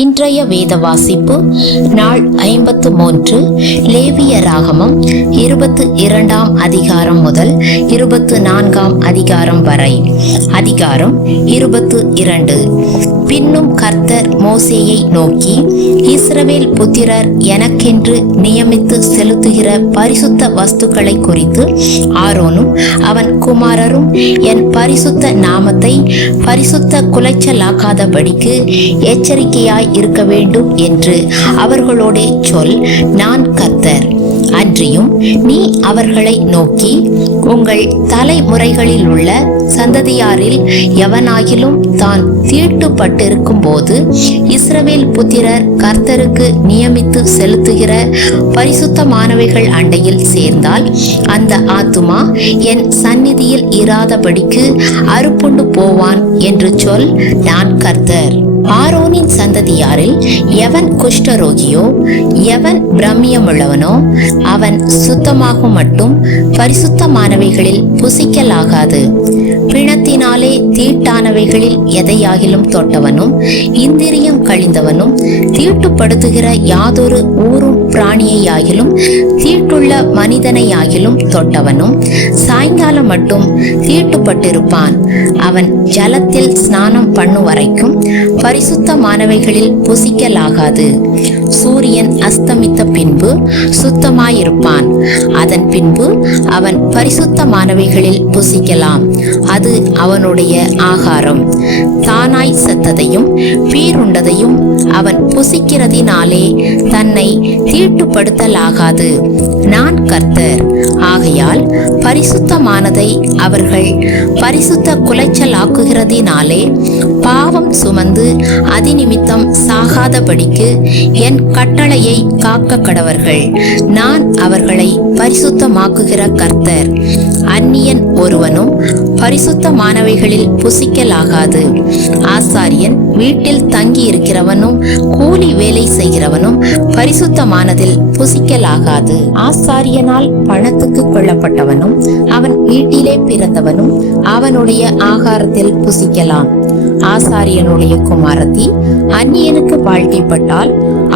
இன்றைய வேத வாசிப்பு நாள் 53 லேவியராகமம் 22ஆம் அதிகாரம் முதல் 24ஆம் அதிகாரம் வரை. அதிகாரம் 22. பின்னும் கர்த்தர் மோசேயை நோக்கி, இஸ்ரவேல் புத்திரர் எனக்கென்று நியமித்து செலுத்துகிற பரிசுத்த வஸ்துக்களை குறித்து ஆரோனும் அவன் குமாரரும் என் பரிசுத்த நாமத்தை பரிசுத்த குலைச்சலாக்காதபடிக்கு எச்சரிக்கையாய் இருக்க வேண்டும் என்று அவர்களோடே சொல். நான் கர்த்தர். அன்றியும் நீ அவர்களை நோக்கி, உங்கள் தலைமுறைகளில் உள்ள சந்ததியாரில் எவனாகிலும் தான் தீட்டுப்பட்டிருக்கும் போது இஸ்ரவேல் புத்திரர் கர்த்தருக்கு நியமித்து செலுத்துகிற பரிசுத்தமானவைகள் அண்டையில் சேர்ந்தால் அந்த ஆத்துமா என் சந்நிதியில் இராதபடிக்கு அறுப்புண்டு போவான் என்று சொல். நான் கர்த்தர். ஆரோனின் சந்ததியாரில் எவன் குஷ்டரோகியோ எவன் பிரம்மியமுள்ளவனோ அவன் சுத்தமாகும் மட்டும் பரிசுத்தமானவைகளில் புசிக்கலாகாது. பிணத்தினாலே தீட்டானவைகளில் எதையாகிலும் தொட்டவனும் இந்திரியம் கழிந்தவனும் தீட்டுப்படுத்துகிற யாதொரு ஊரும் பிராணியையாகிலும் தீட்டுள்ள மனிதனையாகிலும் தொட்டவனும் சாயங்காலம் மட்டும் தீட்டுப்பட்டிருப்பான். அவன் ஜலத்தில் ஸ்நானம் பண்ணும் வரைக்கும் பரிசுத்தமானவைகளில் புசிக்கலாகாது. சூரியன் அஸ்தமித்த பின்பு சுத்தமாயிருப்பான். அதன் பின்பு அவன் பரிசுத்தமானவைகளில் புசிக்கலாம். அது அவனுடைய ஆகாரம். தானாய் செத்ததையும் பீருண்டதையும் அவன் புசிக்கிறதினாலே தன்னை தீட்டுப்படுத்தலாகாது. நான் கர்த்தர். ஆகையால் பரிசுத்தமானதை அவர்கள் பரிசுத்த குலைச்சலாக்குகிறதினாலே பாவம் சுமந்து அதிநிமித்தம் சாகாதபடிக்கு என் கட்டளையை காக்க கடவர்கள். நான் அவர்களை பரிசுத்தமாக்குகிற கர்த்தர். அந்நியன் ஒருவனும் பரிசுத்தமானவைகளில் புசிக்கலாகாது. ஆசாரியன் வீட்டில் தங்கி இருக்கிறவனும் கூலி வேலை செய்கிறவனும் பரிசுத்தமானதில் புசிக்கலாகாது. ஆசாரியனால் பணத்துக்கு கொள்ளப்பட்டவனும் அவன் வீட்டிலே பிறந்தவனும் அவனுடைய ஆகாரத்தில் புசிக்கலாம். ஆசாரியனுடைய குமாரத்தி அந்நியனுக்கு வாழ்க்கைப்பட்டால்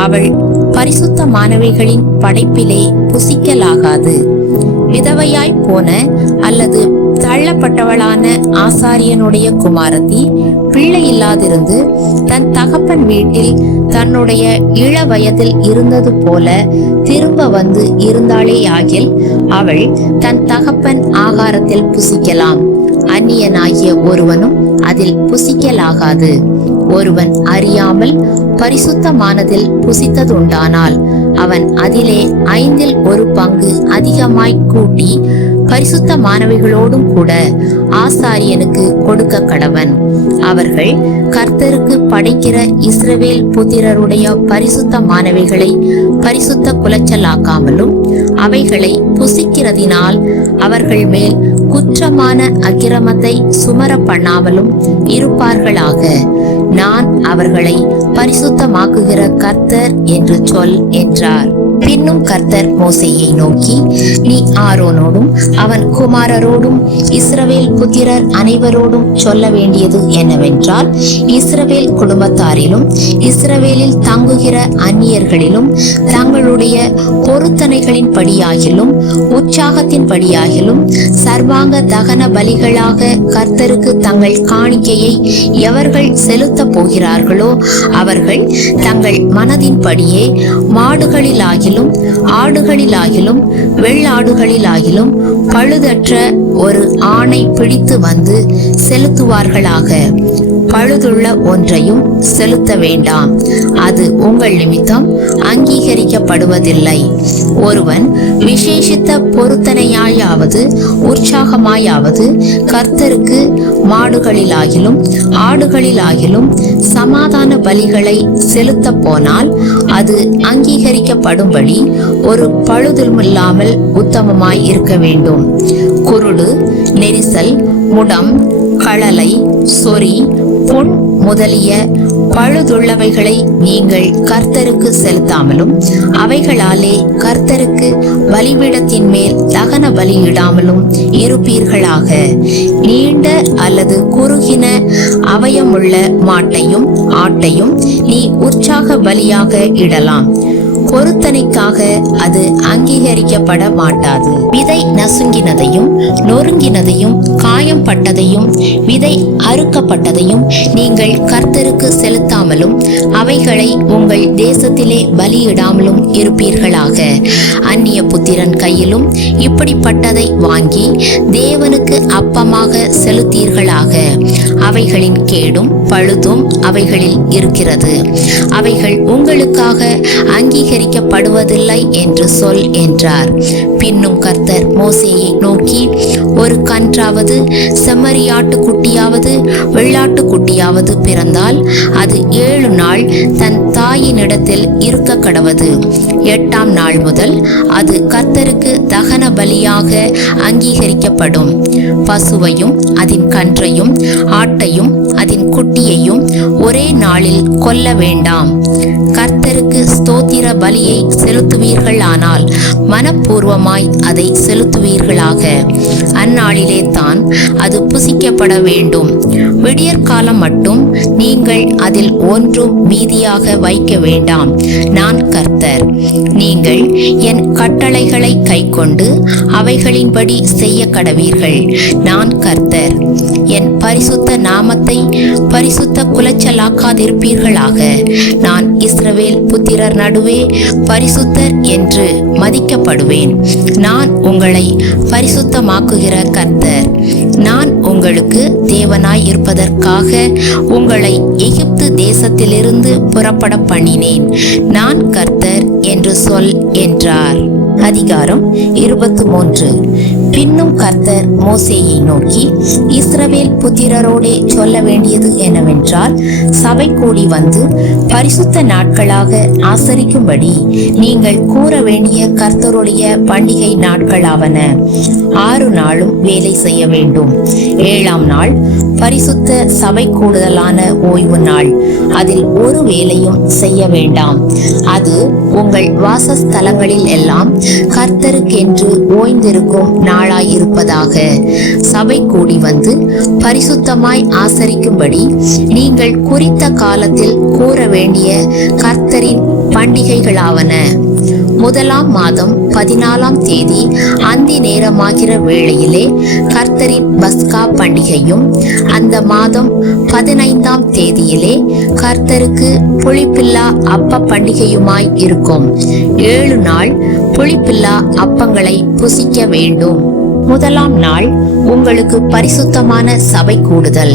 அவள் பரிசுத்தமானவைகளின் படைப்பிலே புசிக்கலாகாது. விதவையாய் போன அல்லது தள்ளப்பட்டவளான ஆசாரியனுடைய குமாரத்தி பிள்ளை இல்லாதிருந்து தன் தகப்பன் வீட்டில் தன்னுடைய இள வயதில் இருந்தது போல திரும்ப வந்து இருந்தாளேயாகில் அவள் தன் தகப்பன் ஆகாரத்தில் புசிக்கலாம். அந்நியனாகிய ஒருவனும் அதில் புசிக்கலாகாது. ஒருவன் அறியாமல் பரிசுத்தமானதில் புசித்ததுண்டானால் அவன் அதிலே 1/5 அதிகமாய் கூட்டி பரிசுத்தமானவைகளோடும் கூட ஆசாரியனுக்கு கொடுக்க கடவன். அவர்கள் கர்த்தருக்கு படைக்கிற இஸ்ரவேல் புத்திரருடைய பரிசுத்தமானவைகளை பரிசுத்த குலைச்சலாக்காமலும் அவைகளை புசிக்கிறதினால் அவர்கள் மேல் குற்றமான அக்கிரமத்தை சுமர பண்ணாமலும் இருப்பார்களாக. நான் அவர்களை பரிசுத்தமாக்குகிற கர்த்தர் என்று சொல் என்றார். பின்னும் கர்த்தர் மோசேயை நோக்கி, நீ ஆரோனோடும் அவன் குமாரரோடும் இஸ்ரவேல் புத்திரர் அனைவரோடும் சொல்ல வேண்டியது என்னவென்றால், இஸ்ரவேல் குடும்பத்தாரிலும் இஸ்ரவேலில் தங்குகிற அந்நியர்களிலும் தங்களுடைய பொருத்தனைகளின் படியாகிலும் உற்சாகத்தின் படியாகிலும் சர்வாங்க தகன பலிகளாக கர்த்தருக்கு தங்கள் காணிக்கையை எவர்கள் செலுத்த போகிறார்களோ அவர்கள் தங்கள் மனதின்படியே மாடுகளிலாகிலும் ஆடுகளிலாகிலும் வெள்ளாடுகளிலாகிலும் பழுதற்ற ஒரு ஆணை பிடித்து வந்து செலுத்துவார்களாக. பழுதுள்ள ஒன்றையும் செலுத்த வேண்டாம். அது உங்கள் நிமித்தம் அங்கீகரிக்கப்படுவதில்லை. ஒருவன் விசேஷித்த பொருத்தனையாயாவது உற்சாகமாயாவது கர்த்தருக்கு மாடுகளிலாகிலும் ஆடுகளிலாகிலும் சமாதான பலிகளை செலுத்த போனால் அது அங்கீகரிக்கப்படும்படி ஒரு பழுதுமில்லாமல் உத்தமமாய் இருக்க வேண்டும். குருடு, நெரிசல், முடம், களலை, சொறி, பொன் முதலிய பழுதுள்ளவைகளை நீங்கள் கர்த்தருக்கு செலுத்தாமலும் அவைகளாலே கர்த்தருக்கு பலிபீடத்தின் மேல் தகன பலியிடாமலும் இருப்பீர்களாக. நீண்ட அல்லது குறுகின அவயமுள்ள மாட்டையும் ஆட்டையும் நீ உற்சாக பலியாக இடலாம். பொருத்தனைக்காக அது அங்கீகரிக்கப்பட மாட்டாது. விதை நசுங்கினதையும் நொறுங்கினதையும் காயம் பட்டதையும் விதை அறுக்கப்பட்டதையும் நீங்கள் கர்த்தருக்கு செலுத்தாமலும் அவைகளை உங்கள் தேசத்திலே பலியிடாமலும் இருப்பீர்களாக. அந்நிய புத்திரன் கையிலும் இப்படிப்பட்டதை வாங்கி தேவனுக்கு அப்பமாக செலுத்தீர்களாக. அவைகளின் கேடும் பழுதும் அவைகளில் இருக்கிறது. அவைகள் உங்களுக்காக அங்கீகரிக்கப்படுவதில்லை என்று சொல் என்றார். பின்னும் கர்த்தர் மோசேயை நோக்கி, ஒரு கன்றாவது செம்மறியாட்டு குட்டியாவது வெள்ளாட்டு குட்டியாவது பிறந்தால் அது 7 நாள் தன் தாயினிடத்தில் இருக்க கடவது. 8ஆம் நாள் முதல் அது கர்த்தருக்கு தகன பலியாக அங்கீகரிக்கப்படும். பசுவையும் அதன் கன்றையும் ஆட்டையும் அதன் குட்டியையும் ஒரே நாளில் கொல்ல வேண்டாம். கர்த்தருக்கு ஸ்தோத்திர பலியை செலுத்துவீர்களானால் மனப்பூர்வமாய் அதை செலுத்துவீர்களாக. அந்நாளிலே தான் அது புசிக்கப்பட வேண்டும். விடியற்காலம் மட்டும் நீங்கள் அதில் ஒன்றும் மீதியாக வைக்க வேண்டாம். நான் கர்த்தர். நீங்கள் என் கட்டளைகளை கைக்கொண்டு அவைகளின்படி செய்ய கடவீர்கள். நான் கர்த்தர். என் பரிசுத்த நாமத்தை பரிசுத்த குலைச்சலாக்காதிருப்பீர்களாக. நான் இஸ்ரவேல் புத்திரர் நடுவே பரிசுத்தர் என்று மதிக்கப்படுவேன். நான் உங்களை பரிசுத்தமாக்குகிற கர்த்தர். நான் உங்களுக்கு தேவனாய் இருப்பதற்காக உங்களை எகிப்து தேசத்திலிருந்து புறப்பட பண்ணினேன். நான் கர்த்தர் என்று சொல் என்றார். அதிகாரம் 23. பின்னும் கர்த்தர் மோசேயை நோக்கி, இஸ்ரவேல் புத்திரரோடே சொல்ல வேண்டியது என்னவென்றால், சபை கூடி வந்து பரிசுத்த நாட்களாக ஆசரிக்கும்படி நீங்கள் கூற வேண்டிய கர்த்தருடைய பண்டிகை நாட்களாவன. 6 நாளும் வேலை செய்ய வேண்டும். 7ஆம் நாள் பரிசுத்த சபை கூடுதலான ஓய்வு நாள். அதில் ஒரு வேலையும் செய்ய வேண்டாம். அது உங்கள் வாசஸ்தலங்களில் எல்லாம் கர்த்தருக்கென்று ஓய்ந்திருக்கும் நாளாயிருப்பதாக. சபை கூடி வந்து பரிசுத்தமாய் ஆசரிக்கும்படி நீங்கள் குறித்த காலத்தில் கூற வேண்டிய கர்த்தரின் பண்டிகைகளாவன. 1ஆம் மாதம் 14ஆம் தேதி அந்தி நேரமாகிற வேளையிலே கர்த்தரின் பஸ்கா பண்டிகையும், அந்த மாதம் 15ஆம் தேதியிலே கர்த்தருக்கு புளிப்பில்லா அப்ப பண்டிகையுமாய் இருக்கும். 7 நாள் புளிப்பில்லா அப்பங்களை புசிக்க வேண்டும். 1ஆம் நாள் உங்களுக்கு பரிசுத்தமான சபை கூடுதல்.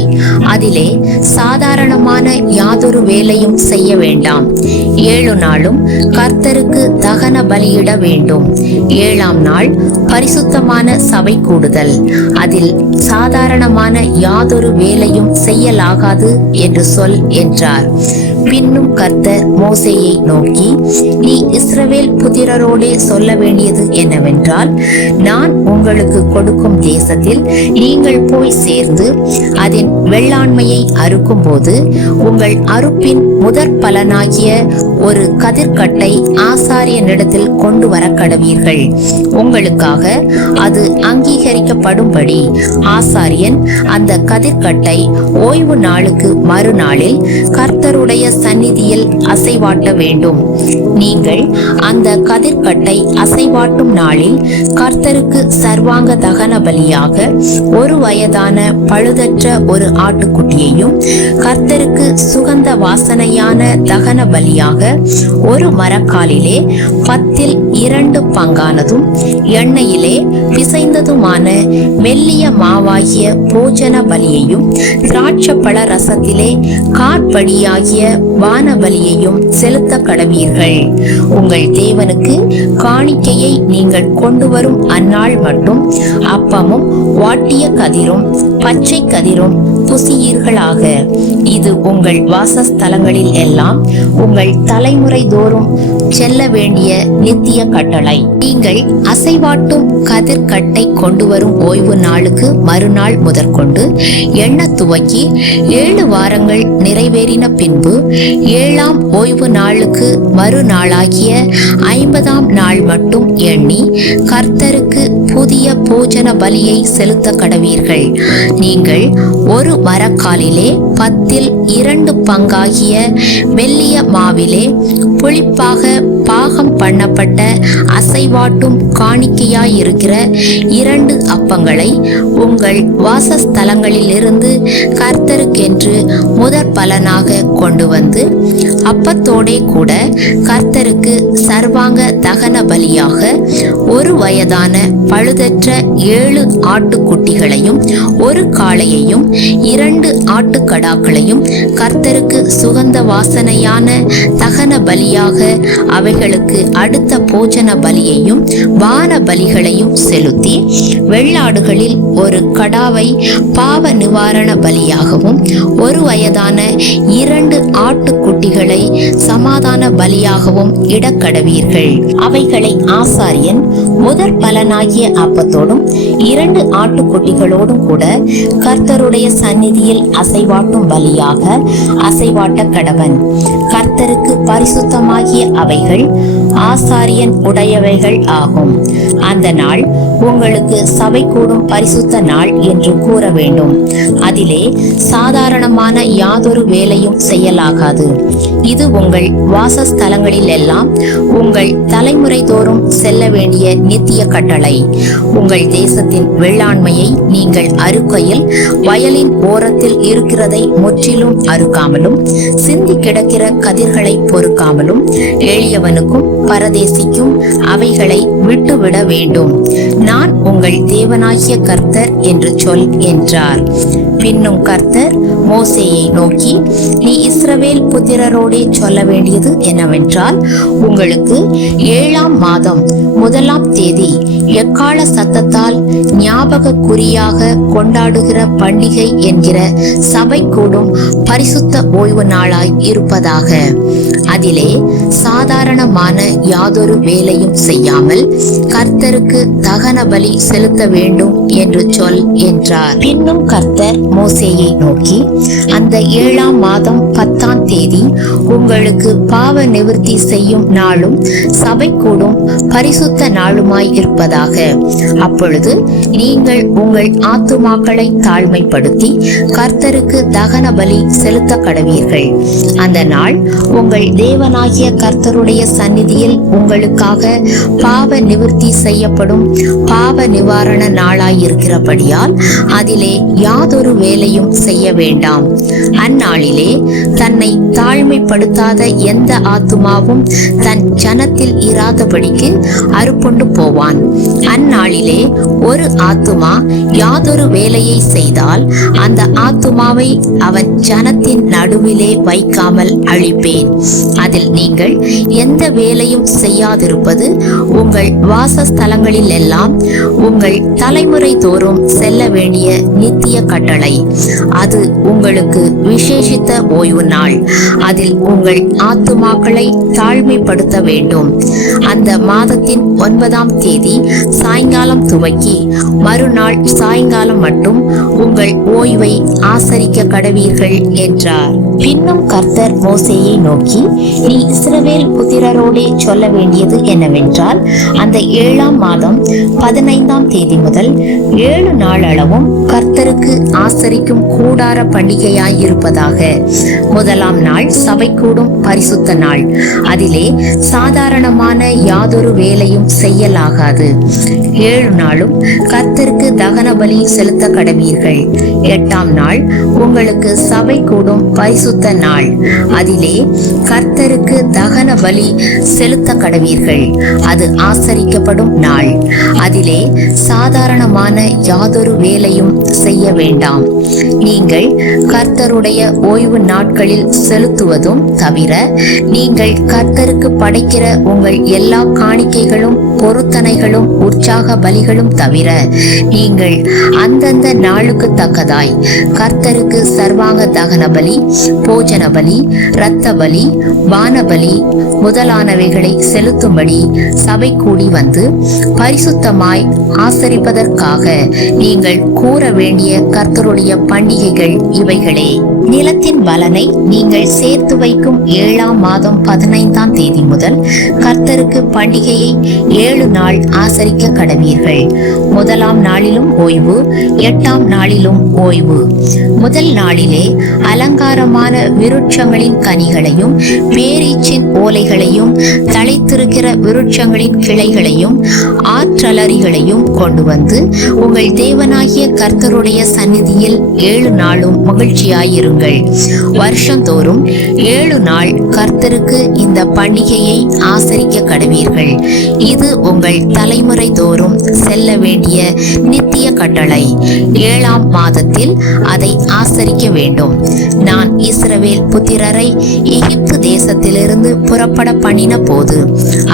அதிலே சாதாரணமான யாதொரு வேலையும் செய்ய வேண்டாம். 7 நாளும் கர்த்தருக்கு தகன பலியிட வேண்டும். 7ஆம் நாள் பரிசுத்தமான சபை கூடுதல். அதில் சாதாரணமான யாதொரு வேலையும் செய்யலாகாது என்று சொல் என்றார். பின்னும் கர்த்தர் மோசேயை நோக்கி, நீ இஸ்ரவேல் புத்திரரோடே சொல்ல வேண்டியது என்னவென்றால், நான் உங்களுக்கு கொடுக்கும் தேசத்தில் நீங்கள் போய் சேர்ந்து அதன் வெள்ளாண்மையை அறுக்கும் போது உங்கள் அறுப்பின் முதற் பலனாகிய ஒரு கதிர்கட்டை ஆசாரியனிடத்தில் கொண்டு வர கடவீர்கள். உங்களுக்காக அது அங்கீகரிக்கப்படும்படி ஆசாரியன் அந்த கதிர்கட்டை ஓய்வு நாளுக்கு மறுநாளில் கர்த்தருடைய சந்நிதியில் அசைவாட்ட வேண்டும். நீங்கள் அந்த கதிர்கட்டை அசைவாட்டும் நாளில் கர்த்தருக்கு சர்வாங்க தகன பலியாக 1 வயதான பழுதற்ற ஒரு ஆட்டுக்குட்டியையும், கர்த்தருக்கு சுகந்த வாசனையான தகன பலியாக ஒரு மரக்காலிலே 10இல் 2 பங்கானதும் எண்ணெயிலே பிசைந்ததுமான மெல்லிய மாவாகிய போஜன பலியையும், திராட்சப்பழ ரசத்திலே காற்படியாகிய வான பலியையும் செலுத்த கடவீர்கள். உங்கள் தேவனுக்கு காணிக்கையை நீங்கள் கொண்டு வரும் அந்நாள் மட்டும் அப்பமும் வாட்டிய கதிரும் பச்சை கதிரும் புசியீர்களாக. இது உங்கள் வாசஸ்தலங்களில் எல்லாம் உங்கள் தலைமுறை தோறும் செல்ல வேண்டிய நித்திய கட்டளை. நீங்கள் அசைவாட்டும் கதிர்கட்டை கொண்டு வரும் ஓய்வு நாளுக்கு மறுநாள் முதற்கொண்டு எண்ண துவக்கி 7 வாரங்கள் நிறைவேறின பின்பு 7ஆம் ஓய்வு நாளுக்கு மறுநாளாகிய 50ஆம் நாள் மட்டும் எண்ணி கர்த்தருக்கு புதிய போஜன பலியை செலுத்த கடவீர்கள். நீங்கள் ஒரு மரக்காலிலே 10 பங்காகிய மெல்லிய மாவிலே புளிப்பாக பாகம் பண்ணப்பட்ட அசைவாட்டும் காணிக்கையாயிருக்கிற 2 அப்பங்களை உங்கள் வாசஸ்தலங்களிலிருந்து கர்த்தருக்கென்று முதற் பலனாக கொண்டு வந்து அப்பத்தோடே கூட கர்த்தருக்கு சர்வாங்க தகன பலியாக 1 வயதான பழுதற்ற 7 ஆட்டுக்குட்டிகளையும் 1 காளையையும் 2 ஆட்டுக்கடாக்களையும் கர்த்தருக்கு சுகந்த வாசனையான தகன பலியாக அவைகளுக்கு அடுத்த போஜன பலியையும் வான பலிகளையும் செலுத்தி வெள்ளாடுகளில் 1 கடாவை பாவ நிவாரண பலியாகவும் 1 வயதான 2 ஆட்டுக்குட்டிகளை சமாதான பலியாகவும் இடக்கடவீர்கள். அவைகளை ஆசாரியன் முதற் பலனாகிய அப்பத்தோடும் 2 ஆட்டுக்குட்டிகளோடும் கூட கர்த்தருடைய சந்நிதியில் அசைவாட்டும் பலியாக அசைவாட்ட கடவன். கர்த்தருக்கு பரிசுத்தமாகிய அவைகள் ஆசாரியன் உடையவைகள் ஆகும். அந்த நாள் உங்களுக்கு சபை கூடும் பரிசுத்த நாள் என்று கூற வேண்டும். அதிலே சாதாரணமான யாதொரு வேலையும் செய்யலாகாது. இது உங்கள் வாசஸ்தலங்களில் எல்லாம் உங்கள் தலைமுறை தோறும் செல்ல வேண்டிய நித்திய கட்டளை. உங்கள் தேசத்தின் வெள்ளாண்மையை நீங்கள் அறுக்கையில் வயலின் ஓரத்தில் இருக்கிறதை முற்றிலும் அறுக்காமலும் சிந்தி கிடக்கிற கதிர்களை பொறுக்காமலும் எளியவனுக்கும் பரதேசிக்கும் அவைகளை விட்டுவிட வேண்டும். நான் உங்கள் தேவனாகிய கர்த்தர் என்று சொல் என்றார். பின்னும் கர்த்தர் மோசேயை நோக்கி, நீ இஸ்ரவேல் புத்திரரோடே சொல்ல வேண்டியது என்னவென்றால், உங்களுக்கு 7ஆம் மாதம் 1ஆம் தேதி எக்கால சத்தத்தால் ஞாபக குறியாக கொண்டாடுகிற பண்டிகை என்கிற சபை கூடும் பரிசுத்த ஓய்வு நாளாய் இருப்பதாக. அதிலே சாதாரணமான யாதொரு வேலையும் செய்யாமல் கர்த்தருக்கு தகன பலி செலுத்த வேண்டும் என்று சொல் என்றார். பின்னும் கர்த்தர் மோசேயை நோக்கி, அந்த 7ஆம் மாதம் 10ஆம் தேதி உங்களுக்கு பாவ நிவர்த்தி செய்யும் நாளும் சபை கூடும் பரிசுத்த நாளுமாய் இருப்பதாக. அப்பொழுது நீங்கள் உங்கள் ஆத்துமாக்களை தாழ்மைப்படுத்தி கர்த்தருக்கு தகன பலி செலுத்த கடவீர்கள். அந்த நாள் உங்கள் தேவனாகிய கர்த்தருடைய சந்நிதியில் உங்களுக்காக பாவ நிவர்த்தி செய்யப்படும் பாவ நிவாரண நாளாயிருக்கிறபடியால் அதிலே யாதொரு வேலையும் செய்ய வேண்டாம். அந்நாளிலே தன்னை தாழ்மைப்படுத்தாத எந்த ஆத்துமாவும் தன் ஜனத்தில் இராதபடிக்கு அறுப்புண்டு போவான். அந்நாளிலே ஒரு ஆத்துமா யாதொரு வேலையை செய்தால் அந்த ஆத்துமாவை அவன் ஜனத்தின் நடுவிலே வைக்காமல் அழிப்பேன். அதில் நீங்கள் எந்த வேலையும் செய்யாதிருப்பது உங்கள் வாசஸ்தலங்களில் எல்லாம் உங்கள் தலைமுறை தோறும் செல்ல வேண்டிய நித்திய கட்டளை. அது உங்களுக்கு விசேஷித்த ஓய்வு நாள். அதில் உங்கள் ஆத்துமாக்களை தாழ்மைப்படுத்த வேண்டும். அந்த மாதத்தின் 9ஆம் தேதி சாயங்காலம் துவக்கி மறுநாள் சாயங்காலம் மட்டும் உங்கள் ஓய்வை ஆசரிக்க கடவீர்கள் என்றார். பின்னும் கர்த்தர் மோசேயை நோக்கி, நீ இஸ்ரவேல் புத்திரரோடே சொல்ல வேண்டியது என்னவென்றால், அந்த 7ஆம் மாதம் 15ஆம் தேதி முதல் 7 நாள் அளவும் கர்த்தருக்கு ஆசரிக்கும் கூடார பண்டிகையாய் இருப்பதாக. 1ஆம் நாள் சபை கூடும் பரிசுத்த நாள். அதிலே சாதாரணமான யாதொரு வேலையும் செய்யலாகாது. 7 நாளும் கர்த்தருக்கு தகன பலி செலுத்த கடவீர்கள். 8ஆம் நாள் உங்களுக்கு சபை கூடும் பரிசுத்த நாள். அதிலே கர்த்தருக்கு தகன பலி செலுத்த கடவீர்கள். அது ஆசரிக்கப்படும் நாள். அதிலே சாதாரணமான யாதொரு வேலையும் செய்ய வேண்டாம். நீங்கள் கர்த்தருடைய ஓய்வு நாட்களில் செலுத்துவதும் தவிர நீங்கள் கர்த்தருக்கு படைக்கிற உங்கள் எல்லா காணிக்கைகளும் பொருத்தனைகளும் உற்சாக பலிகளும் தவிர நீங்கள் அந்தந்த நாளுக்கு தக்கதாய் கர்த்தருக்கு சர்வாங்க தகன பலி, போஜன பலி, இரத்த பலி, வான பலி, முதலானவைகளை செலுத்தும்படி சபை கூடி வந்து பரிசுத்தமாய் ஆசரிப்பதற்காக நீங்கள் கூற வேண்டிய கர்த்தருடைய பண்டிகைகள் இவைகளே. நிலத்தின் பலனை நீங்கள் சேர்த்து வைக்கும் 7ஆம் மாதம் 15ஆம் தேதி முதல் கர்த்தருக்கு பண்டிகையை 7 நாள் ஆசரிக்க கடவீர்கள். முதலாம் நாளிலும் ஓய்வு, 8ஆம் நாளிலும் ஓய்வு. முதல் நாளிலே அலங்காரமான விருட்சங்களின் கனிகளையும் பேரீச்சின் ஓலைகளையும் தழைத்திருக்கிற விருட்சங்களின் கிளைகளையும் ஆற்றலரிகளையும் கொண்டு வந்து உங்கள் தேவனாகிய கர்த்தருடைய சந்நிதியில் 7 நாளும் மகிழ்ச்சியாயிருங்கள். வருஷந்தோறும் 7 நாள் கர்த்தருக்கு இந்த பண்டிகையை ஆசரிக்க கடவீர்கள். இது உங்கள் தலைமுறை தோறும் செல்ல வேண்டிய நித்திய கட்டளை. 7ஆம் மாதத்தில் அதை ஆசரிக்க வேண்டும். நான் இஸ்ரவேல் புத்திரரை எகிப்து தேசத்திலிருந்து புறப்பட பண்ணின போது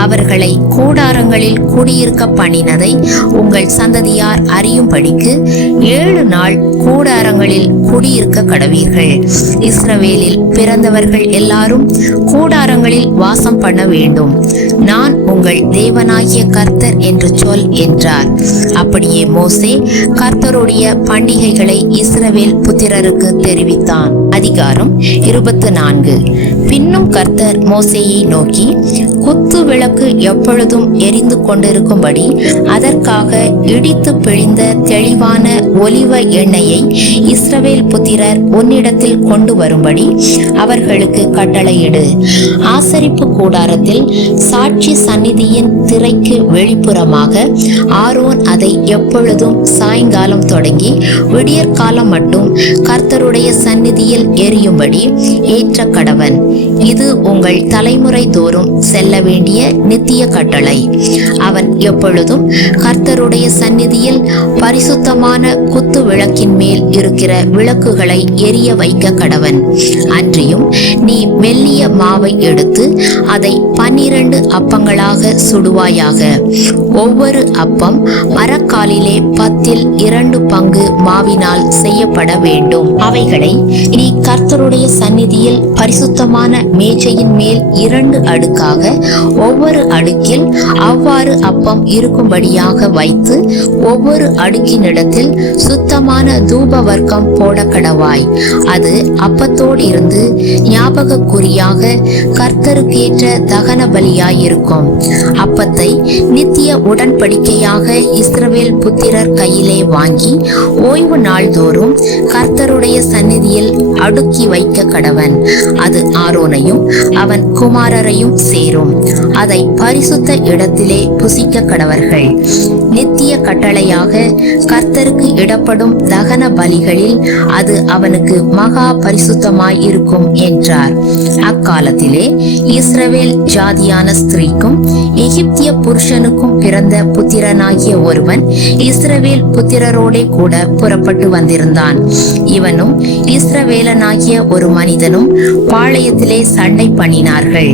அவர்களை கூடாரங்களில் குடியிருக்க பண்ணினதை உங்கள் சந்ததியார் அறியும்படிக்கு 7 நாள் கூடாரங்களில் குடியிருக்க கடவீர்கள். இஸ்ரவேலில் பிறந்தவர்கள் எல்லாரும் கூடாரங்களில் வாசம் பண்ண வேண்டும். நான் உங்கள் தேவனாகிய கர்த்தர் என்று சொல் என்றார். அப்படியே மோசே கர்த்தருடைய பண்டிகைகளை இஸ்ரவேல் புத்திரருக்கு தெரிவித்தான். அதிகாரம் 24. பின்னும் கர்த்தர் மோசேயை நோக்கி, குத்து விளக்கு எப்பொழுதும் எரிந்து கொண்டிருக்கும்படி அதற்காக இடித்து பிழிந்த தெளிவான ஒலிவ எண்ணெயை இஸ்ரவேல் புத்திரர் உன்னிடத்தில் கொண்டு வரும்படி அவர்களுக்கு கட்டளையிடு. ஆசரிப்பு கூடாரத்தில் சாட்சி சந்நிதியின் திரைக்கு வெளிப்புறமாக ஆரோன் அதை எப்பொழுதும் சாயங்காலம் தொடங்கி விடியற்காலம் மட்டும் கர்த்தருடைய சந்நிதியில் எரியும்படி ஏற்ற கடவன். இது உங்கள் தலைமுறை தோறும் செல்ல வேண்டிய நித்திய கட்டளை. அவன் எப்பொழுதும் கர்த்தருடைய சந்நிதியில் பரிசுத்தமான குத்து விளக்கின் மேல் இருக்கிற விளக்குகளை எரிய வைக்க கடவன். அன்றியும் நீ மெல்லிய மாவை எடுத்து அதை 12 அப்பங்களாக சுடுவாயாக. ஒவ்வொரு அப்பம் மரக்காலிலே 10ல் 2 பங்கு மாவினால் செய்யப்பட வேண்டும். அவைகளை நீ கர்த்தருடைய சந்நிதியில் பரிசுத்தமான மேஜையின் மேல் 2 அடுக்காக ஒவ்வொரு அடுக்கில் அவ்வாறு அப்பம் இருக்கும்படியாக வைத்து ஒவ்வொரு அடுக்கினிடத்தில் சுத்தமான தூப வர்க்கம் போட கடவாய். அது அப்பத்தோடு இருந்து ஞாபக குறியாக கர்த்தருக்கேற்ற தகன பலியாயிருக்கும். அப்பத்தை நித்திய உடன்படிக்கையாக இஸ்ரவேல் புத்திரர் கையிலே வாங்கி ஓய்வு நாள்தோறும் கர்த்தருடைய சந்நிதியில் அடுக்கி வைக்க கடவன். அது ஆரோனையும் அவன் குமாரரையும் சேரும். அதை பரிசுத்த இடத்திலே புசிக்க கடவர்கள். நித்திய கட்டளையாக கர்த்தருக்கு இடப்படும் தகன பலிகளில் அது அவனுக்கு மகா பரிசுத்தமாய் இருக்கும் என்றார். அக்காலத்திலே இஸ்ரவேல் ஜாதியான ஸ்திரீக்கும் எகிப்திய புருஷனுக்கும் பிறந்த புத்திரனாகிய ஒருவன் இஸ்ரவேல் புத்திரரோடே கூட புறப்பட்டு வந்திருந்தான். இவனும் இஸ்ரவேலனாகிய ஒரு மனிதனும் பாளையத்திலே சண்டை பண்ணினார்கள்.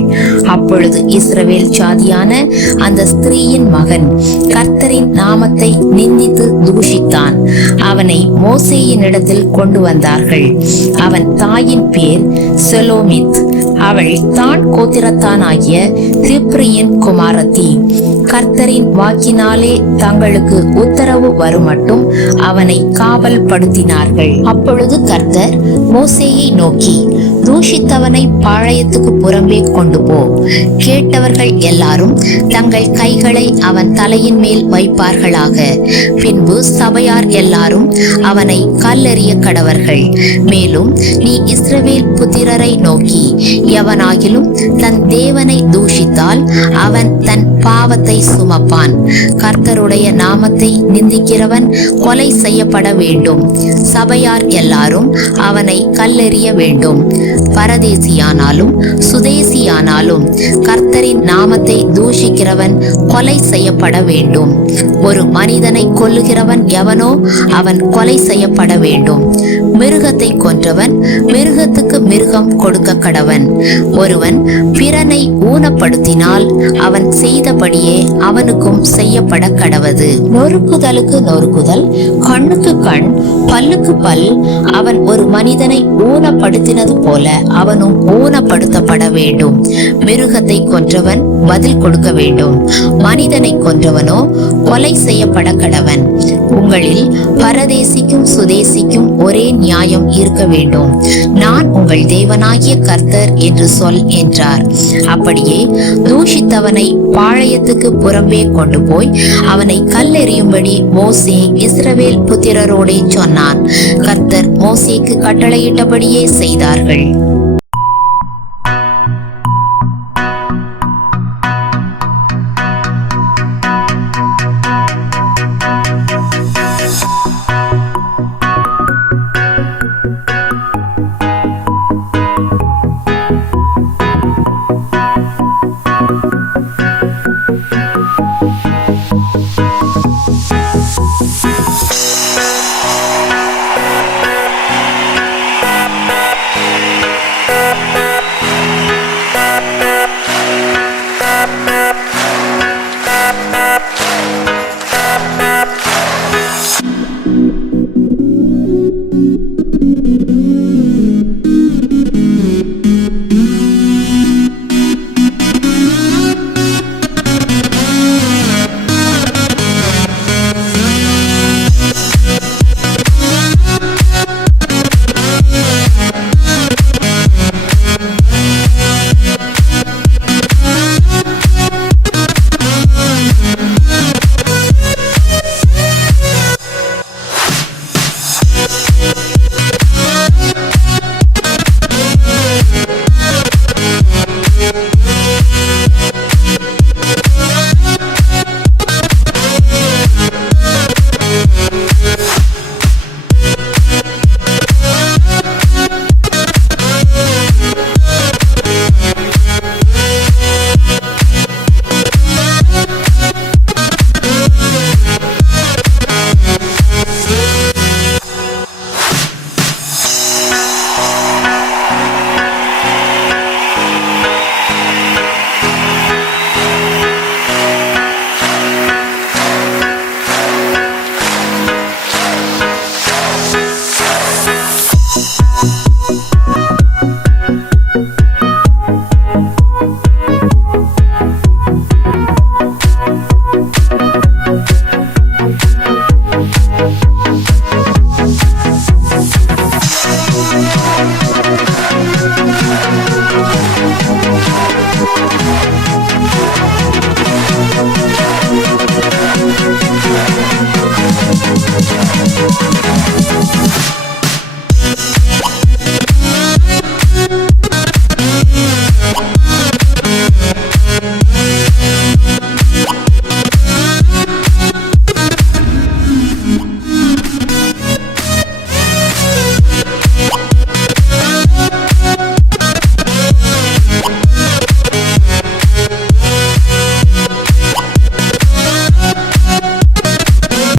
அப்பொழுது இஸ்ரவேல் ஜாதியான அந்த ஸ்திரீயின் மகன் கர்த்தரின் நாமத்தை நிந்தித்து தூஷித்தான். அவனை மோசேயினிடத்தில் கொண்டு வந்தார்கள். அவன் தாயின் பேர் செலோமித். அவள் தான் கோத்திரத்தானாகிய திப்ரியின் குமாரத்தி. கர்த்தரின் வாக்கினாலே தங்களுக்கு உத்தரவு வருமட்டும் அவனை காவல் படுத்தினார்கள். அப்பொழுது கர்த்தர் மோசேயை நோக்கி, தூஷித்தவனை பாளையத்துக்கு புறம்பே கொண்டு போ. கேட்டவர்கள் எல்லாரும் தங்கள் கைகளை அவன் தலையின் மேல் வைப்பார்களாக. பின்பு சபையார் எல்லாரும் அவனை கல்லெறிய கடவர்கள். மேலும் நீ இஸ்ரவேல் புத்திரரை நோக்கி, எவனாகிலும் தன் தேவனை தூஷித்தால் அவன் தன் பாவத்தை சுமப்பான். கர்த்தருடைய நாமத்தை நிந்திக்கிறவன் கொலை செய்யப்பட வேண்டும். சபையார் எல்லாரும் அவனை கல்லெறிய வேண்டும். பரதேசியானாலும் சுதேசியானாலும் கர்த்தரின் நாமத்தை தூஷிக்கிறவன் கொலை செய்யப்பட வேண்டும். ஒரு மனிதனை கொல்லுகிறவன் எவனோ அவன் கொலை செய்யப்பட வேண்டும். மிருகத்தை கொன்றவன் மிருகத்துக்கு மிருகம் கொடுக்க கடவன். ஒருவன் பிறனை ஊனப்படுத்தினால் அவன் செய்தபடி செய்தபடியே அவனுக்கும் செய்யப்பட கடவது. நொறுக்குதலுக்கு நொறுக்குதல், கண்ணுக்கு கண், பல்லுக்கு பல். அவன் ஒரு மனிதனை ஊனப்படுத்தினது போல அவனும் ஊனப்படுத்தப்பட வேண்டும். மிருகத்தை கொன்றவன் பதில் கொடுக்க வேண்டும், மனிதனை கொன்றவனோ கொலை செய்யப்பட கடவன். உங்களில் பரதேசிக்கும் சுதேசிக்கும் ஒரே நியாயம் இருக்க வேண்டும். நான் உங்கள் தேவனாகிய கர்த்தர் என்று சொல் என்றார். அப்படியே தூஷித்தவனை பாளையத்துக்கு புறம்பே கொண்டு போய் அவனை கல்லெறியும்படி மோசே இஸ்ரவேல் புத்திரரோடே சொன்னான். கர்த்தர் மோசேக்கு கட்டளையிட்டபடியே செய்தார்கள்.